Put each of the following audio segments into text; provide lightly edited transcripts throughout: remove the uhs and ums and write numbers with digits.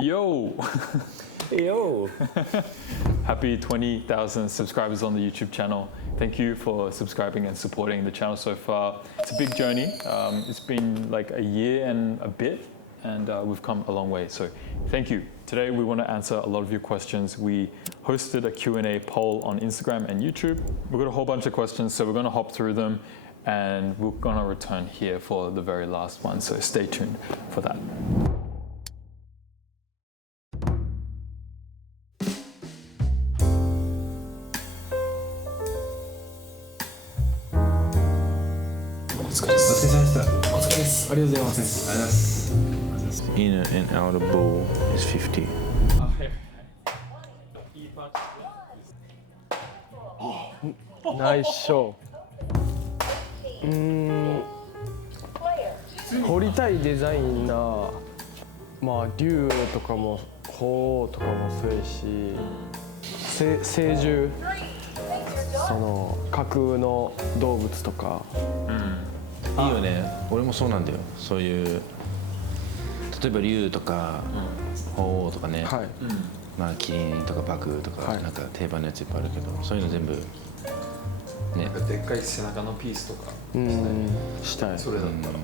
Yo! Yo! Happy 20,000 subscribers on the YouTube channel. Thank you for subscribing and supporting the channel so far. It's a big journey. It's been like a year and a bit, and we've come a long way. So thank you. Today we want to answer a lot of your questions. We hosted a Q&A poll on Instagram and YouTube. We've got a whole bunch of questions, so we're going to hop through them, and we're going to return here for the very last one. So stay tuned for that. In and out of bowl is 50. Nice show. 掘りたいデザインな、まあ竜とかも鳳凰とかもそうやし、聖獣、その架空の動物とか。いいよね。俺もそうなんだよ。そういう例えば竜とか鳳凰とかね。はい。まあキリンとかバクとか、なんか定番のやついっぱいあるけど、そういうの全部ね。でっかい背中のピースとかしたい。それだったら。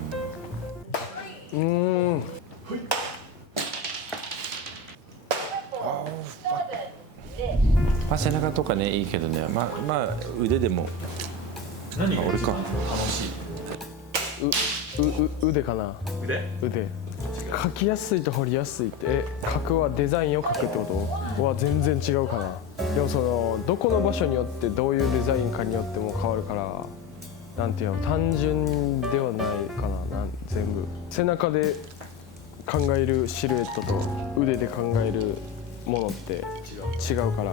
まあ背中とかねいいけどね。まあ腕でも。何が俺か。楽しい。腕かな。腕。描きやすいと彫りやすいって描くはデザインを描くってことは全然違うかな。でもそのどこの場所によってどういうデザインかによっても変わるから、なんていうの、単純ではないかな。全部背中で考えるシルエットと腕で考えるものって違うから、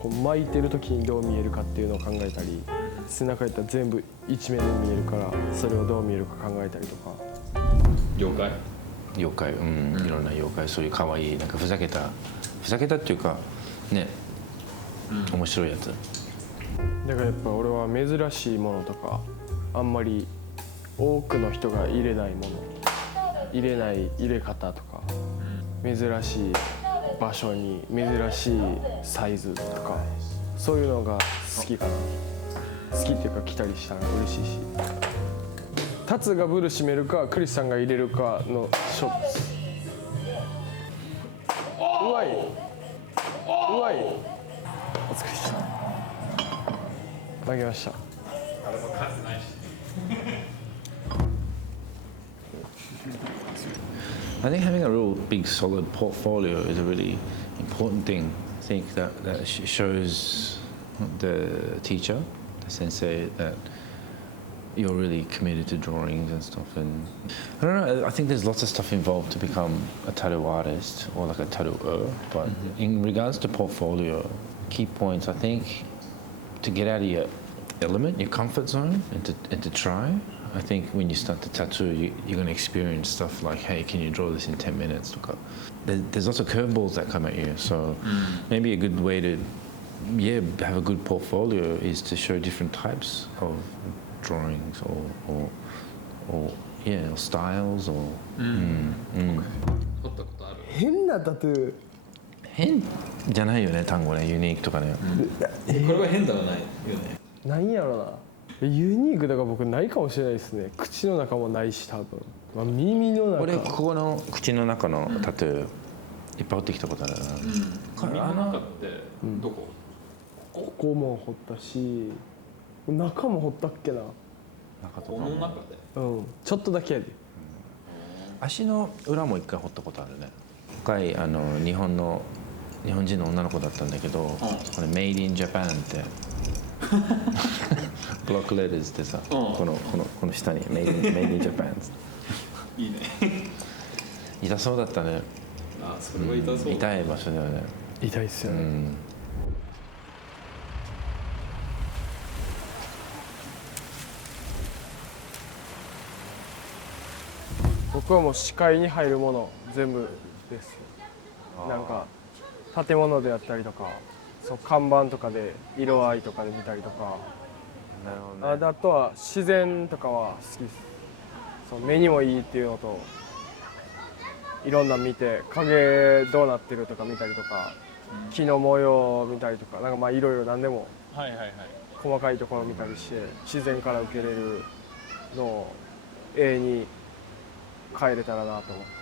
こう巻いてる時にどう見えるかっていうのを考えたり、背中やったら全部一面で見えるからそれをどう見えるか考えたりとか。妖怪、いろんな妖怪、そういう可愛いなんかふざけたっていうかね、面白いやつ。だからやっぱ俺は珍しいものとかあんまり多くの人が入れないもの、入れ方とか、珍しい場所に珍しいサイズとか、そういうのが好きかな。好きっていうか来たりしたら嬉しいし、タツがブル締めるかクリスさんが入れるかのショット。うまい、うまい。お疲れ様。負けました。I think having a real big solid portfolio is a really important thing. I think that shows the teacher, the sensei, that you're really committed to drawings and stuff. And I don't know, I think there's lots of stuff involved to become a tattoo artist or like a tattooer. But in regards to portfolio, key points, I think to get out of your element, your comfort zone, and to try. I think when you start to tattoo, you're going to experience stuff like, hey, can you draw this in 10 minutes? There's lots of curveballs that come at you. So maybe a good way to, have a good portfolio is to show different types of drawings or styles or. 撮ったことある？変なタトゥー。変じゃないよね、単語ね、ユニークとかね。これは変ではないよね。なんやろな。ユニークだから僕ないかもしれないですね。口の中もないし多分。まあ、耳の中。俺ここの口の中のタトゥーいっぱい彫ってきたことあるな。耳の中ってどこ？ここも彫ったし、中も彫ったっけな。中とかこの中で。ちょっとだけやで。足の裏も一回彫ったことあるね。若い日本人の女の子だったんだけど、これメイドインジャパンってブロックレターズでさ、この下にメイドインジャパン。いいね。痛そうだったね。あ、それは痛そう。痛い場所だよね。痛いっすよね。僕はもう視界に入るもの全部です。なんか建物であったりとか、そう看板とかで色合いとかで見たりとか、なるほどね。あとは自然とかは好きです。そう目にもいいっていうのと、いろんな見て影どうなってるとか見たりとか、木の模様を見たりとか、なんかまあいろいろ何でもはいはいはい。細かいところを見たりして自然から受けれるのを永遠に帰れたらなと思って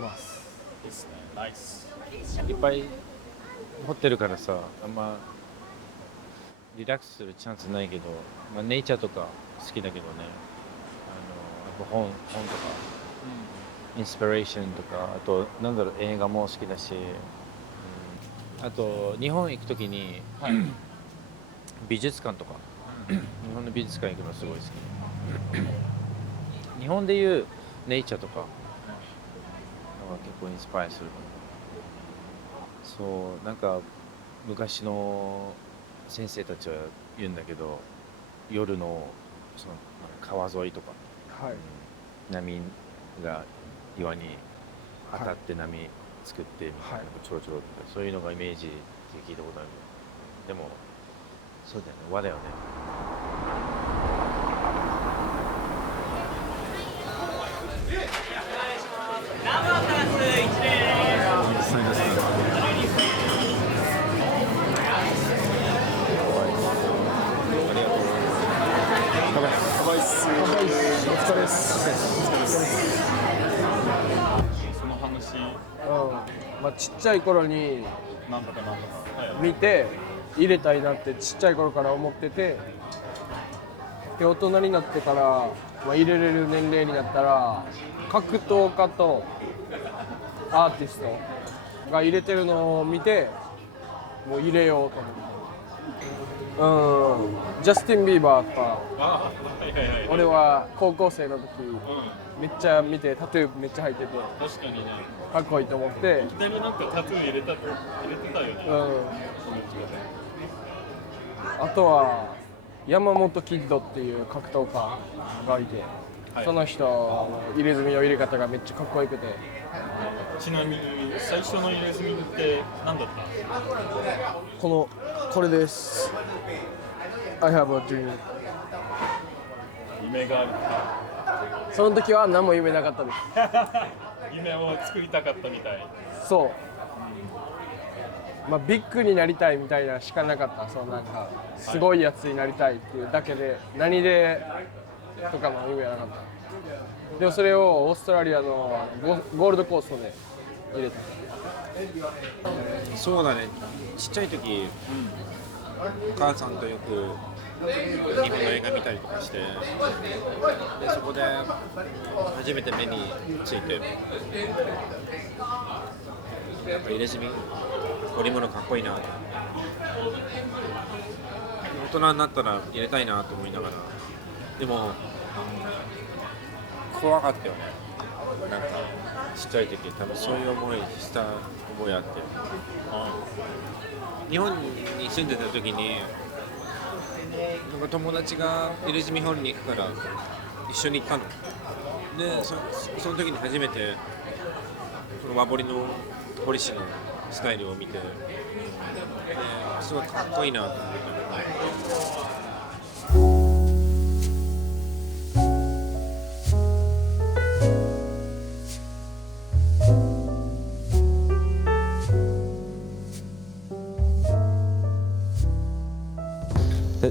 ます。ですね。ナイス。いっぱい掘ってるからさ、あんまリラックスするチャンスないけど、まあ、ネイチャーとか好きだけどね、やっぱ本とかインスピレーションとか、あとなんだろう、映画も好きだし、あと日本行くときに、はい。美術館とか、日本の美術館行くのすごい好き。日本でいうネイチャーとかなんか結構インスパイアするかも。そうなんか昔の先生たちは言うんだけど、夜のその川沿いとか、はい、波が岩に当たって波作ってみたいな、はい、ちょろちょろってそういうのがイメージで聞いたことある。でもそうだよね、和だよね。お疲れです。その話、まあ、ちっちゃい頃になんとかなんとか。はい。見て入れたいなってちっちゃい頃から思ってて、で大人になってから、まあ、入れれる年齢になったら格闘家とアーティストが入れてるのを見てもう入れようと思って。ジャスティン・ビーバーとか、あ、はいはいはい。俺は高校生の時めっちゃ見てタトゥーめっちゃ入ってて確かにね。かっこいいと思って、いきなりなんかタトゥー入れてたよね。その人で。あとは山本キッドっていう格闘家がいて、はい、その人の入れ墨の入れ方がめっちゃかっこよくて。ちなみに最初の入れ墨って何だった？これです。I have a dream。夢がある。その時は何も夢なかったです。夢を作りたかったみたい。そう。まあビッグになりたいみたいなしかなかった。そうなんかすごいやつになりたいっていうだけで、何でとかの夢はなかった。でもそれをオーストラリアのゴールドコーストで入れた。そうだね、ちっちゃい時、お母さんとよく日本の映画見たりとかして、でそこで初めて目について、やっぱ入れ墨織物かっこいいなと。大人になったら入れたいなと思いながら、でも怖かったよね。なんかちっちゃい時多分そういう思いした覚えあって、日本に住んでた時になんか友達が入れ墨掘りに行くから一緒に行ったので、その時に初めてその和彫りの彫り師のスタイルを見て、ですごいかっこいいなと思って。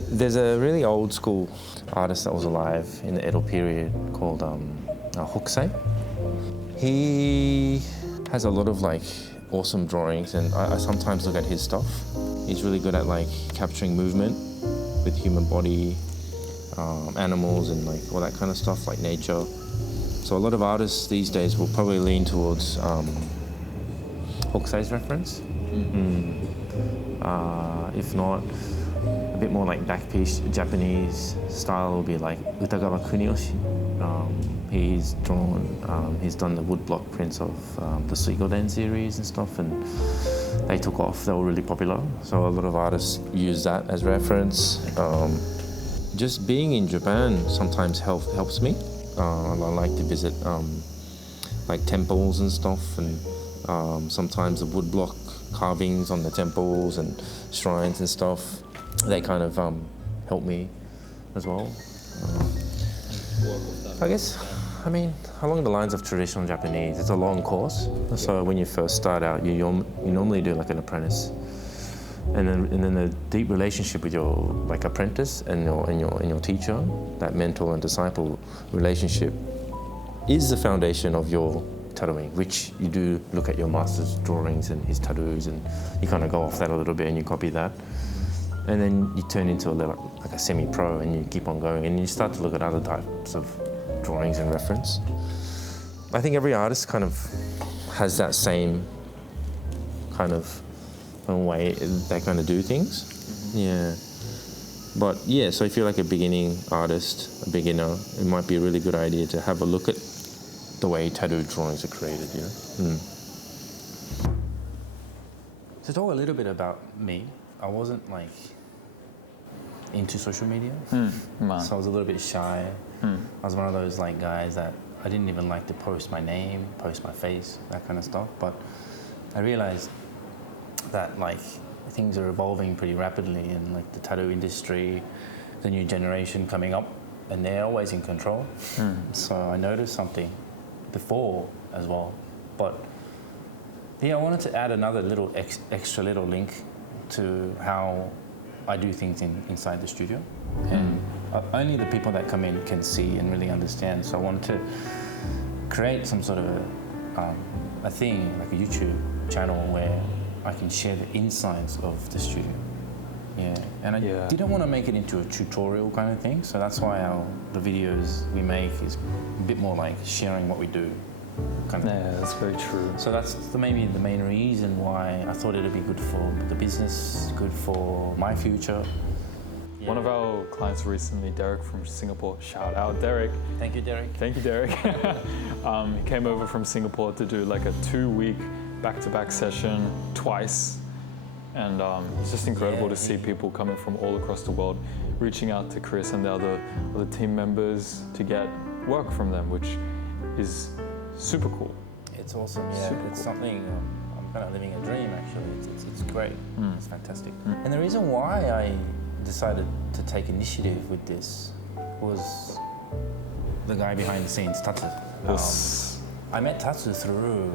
There's a really old school artist that was alive in the Edo period called Hokusai. He has a lot of like awesome drawings, and I sometimes look at his stuff. He's really good at like capturing movement with human body, animals, and like all that kind of stuff, like nature. So a lot of artists these days will probably lean towards Hokusai's reference. If not, a bit more like backpiece Japanese style will be like Utagawa Kuniyoshi. He's done the woodblock prints of the Suikoden series and stuff, and they took off. They were really popular, so a lot of artists use that as reference. Just being in Japan sometimes helps me. I like to visit like temples and stuff, and sometimes the woodblock carvings on the temples and shrines and stuff. They kind of help me as well. I guess I mean, along the lines of traditional Japanese, it's a long course. So when you first start out, you normally do like an apprentice, and then a deep relationship with your like apprentice and your teacher, that mentor and disciple relationship, is the foundation of your tattooing, which you do look at your master's drawings and his tattoos, and you kind of go off that a little bit and you copy that. And then you turn into like a semi-pro, and you keep on going, and you start to look at other types of drawings and reference. I think every artist kind of has that same kind of way they kind of do things. Mm-hmm. Yeah. But yeah, so if you're like a beginning artist, a beginner, it might be a really good idea to have a look at the way tattoo drawings are created, you know. To talk a little bit about me, I wasn't like into social media, so I was a little bit shy. I was one of those like guys that I didn't even like to post my name, post my face, that kind of stuff. But I realized that like things are evolving pretty rapidly, and like the tattoo industry, the new generation coming up, and they're always in control. So I noticed something before as well, but yeah, I wanted to add another little extra little link to how I do things inside the studio, and only the people that come in can see and really understand. So I wanted to create some sort of a thing, like a YouTube channel where I can share the insides of the studio. Yeah, and I didn't want to make it into a tutorial kind of thing, so that's why the videos we make is a bit more like sharing what we do. Kind of. Yeah, that's very true. So that's maybe the main reason why I thought it'd be good for the business, good for my future. Yeah. One of our clients recently, Derek from Singapore, shout out Derek. Thank you, Derek. Thank you, Derek. He came over from Singapore to do like a 2-week back-to-back session twice. And it's just incredible to see people coming from all across the world reaching out to Chris and the other team members to get work from them, which is super cool. It's awesome, yeah. Super it's cool. Something, I'm kind of living a dream actually. It's great, it's fantastic. And the reason why I decided to take initiative with this was the guy behind the scenes, Tatsu. I met Tatsu through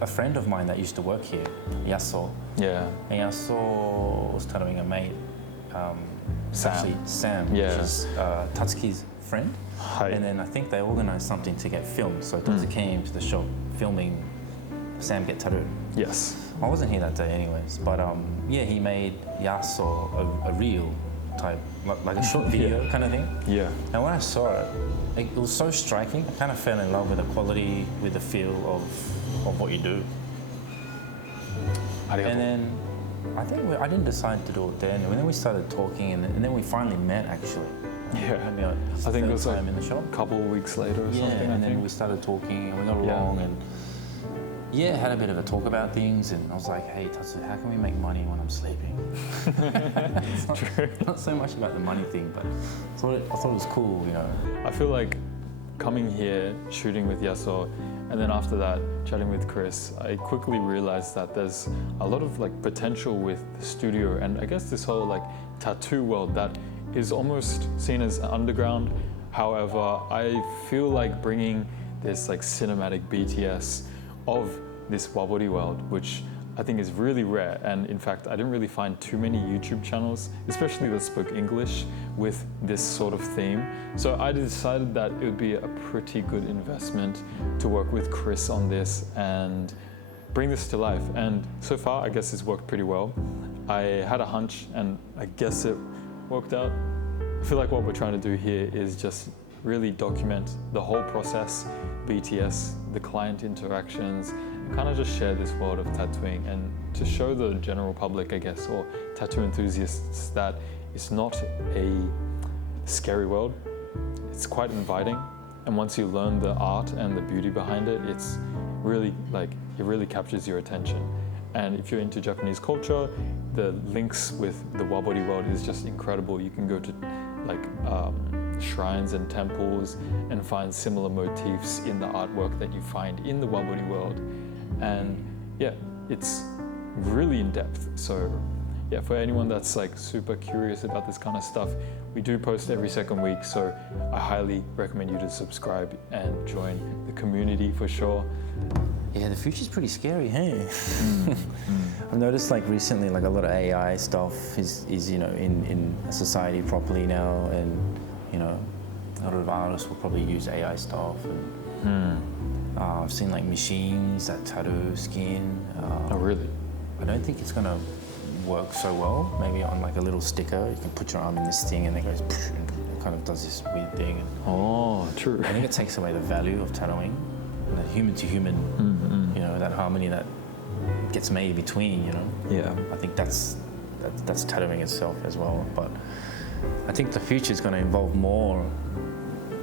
a friend of mine that used to work here, Yasso. Yeah. And Yasso was tattooing a mate, Sam, which is Tatsuki's friend. Hi. And then I think they organised something to get filmed. So Tatsu came to the shop filming Sam get tattooed. Yes. I wasn't here that day anyways, but yeah, he made Yasso a reel type, like a short video kind of thing. Yeah. And when I saw it, it was so striking. I kind of fell in love with the quality, with the feel of what you do. And then I think I didn't decide to do it then. And then we started talking, and then we finally met actually. Yeah. I think it was like in the shop. A couple of weeks later or something. And then we started talking, and we got along, and had a bit of a talk about things. And I was like, hey, Tatsu, how can we make money when I'm sleeping? It's not so much about the money thing, but I thought it was cool, you know. I feel like coming here, shooting with Yasso, and then after that, chatting with Chris, I quickly realized that there's a lot of like potential with the studio, and I guess this whole like tattoo world that is almost seen as underground. However, I feel like bringing this like cinematic BTS of this Wabori world, which I think is really rare, and in fact I didn't really find too many YouTube channels, especially that spoke English, with this sort of theme. So I decided that it would be a pretty good investment to work with Chris on this and bring this to life. And so far I guess it's worked pretty well. I had a hunch and I guess it worked out. I feel like what we're trying to do here is just really document the whole process, BTS, the client interactions, and kind of just share this world of tattooing and to show the general public, I guess, or tattoo enthusiasts that it's not a scary world. It's quite inviting, and once you learn the art and the beauty behind it, it's really like, it really captures your attention. And if you're into Japanese culture, the links with the Wabori world is just incredible. You can go to like shrines and temples and find similar motifs in the artwork that you find in the Wabori world. And yeah, it's really in depth. So yeah, for anyone that's like super curious about this kind of stuff, we do post every second week, so I highly recommend you to subscribe and join the community for sure. Yeah, the future's pretty scary, hey? I've noticed like recently, like a lot of AI stuff is in society properly now, and a lot of artists will probably use AI stuff. And, I've seen like machines that tattoo skin. Oh, really? I don't think it's gonna work so well. Maybe on like a little sticker, you can put your arm in this thing and it goes, and it kind of does this weird thing. And Oh, true. I think it takes away the value of tattooing, and the human to human, that harmony that gets made between, Yeah. I think that's tattooing itself as well. But I think the future is going to involve more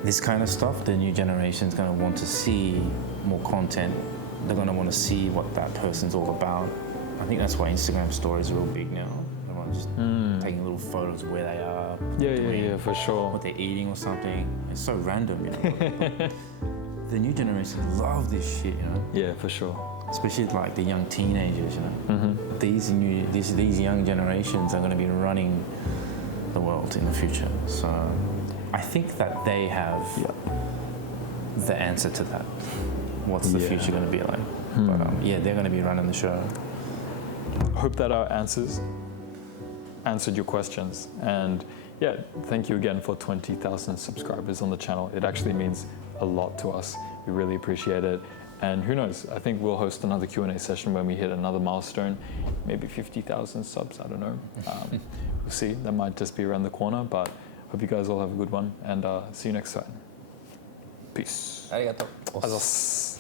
this kind of stuff. The new generation is going to want to see more content. They're going to want to see what that person's all about. I think that's why Instagram stories are real big now. Everyone's just taking little photos of where they are, Yeah, for sure. what they're eating or something. It's so random, The new generation love this shit, Yeah, for sure. especially like the young teenagers, These young generations are going to be running the world in the future. So I think that they have the answer to that. What's the future going to be like? But they're going to be running the show. Hope that our answers answered your questions. And yeah, thank you again for 20,000 subscribers on the channel. It actually means a lot to us. We really appreciate it. And who knows, I think we'll host another Q&A session when we hit another milestone, maybe 50,000 subs, I don't know. We'll see, that might just be around the corner, but hope you guys all have a good one, and see you next time. Peace. Arigato. Azos.